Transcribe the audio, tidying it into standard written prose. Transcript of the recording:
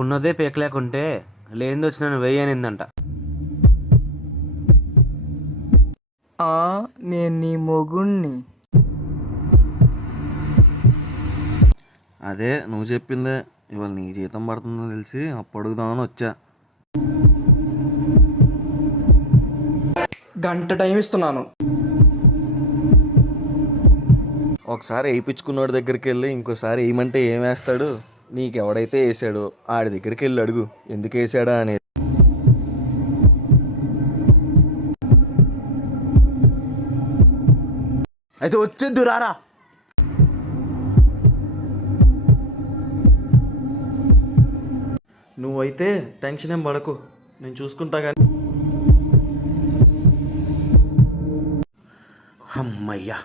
ఉన్నదే పేకలేకుంటే లేనిది వచ్చిన వేయనిందంట. నేను నీ మొగుణ్ణి. అదే నువ్వు చెప్పిందే. ఇవాళ నీ జీతం పడుతుందని తెలిసి అప్పు అడుగుదామని వచ్చా. గంట టైం ఇస్తున్నాను. ఒకసారి వేయించుకున్నోడి దగ్గరికి వెళ్ళి ఇంకోసారి వేయమంటే ఏం వేస్తాడు? నీకు ఎవడైతే వేసాడో ఆడి దగ్గరికి వెళ్ళి అడుగు ఎందుకు వేసాడా అనేది. అయితే వచ్చేద్దు రారా. నువ్వైతే టెన్షన్ ఏం పడకు, నేను చూసుకుంటా. కానీ అమ్మయ్యా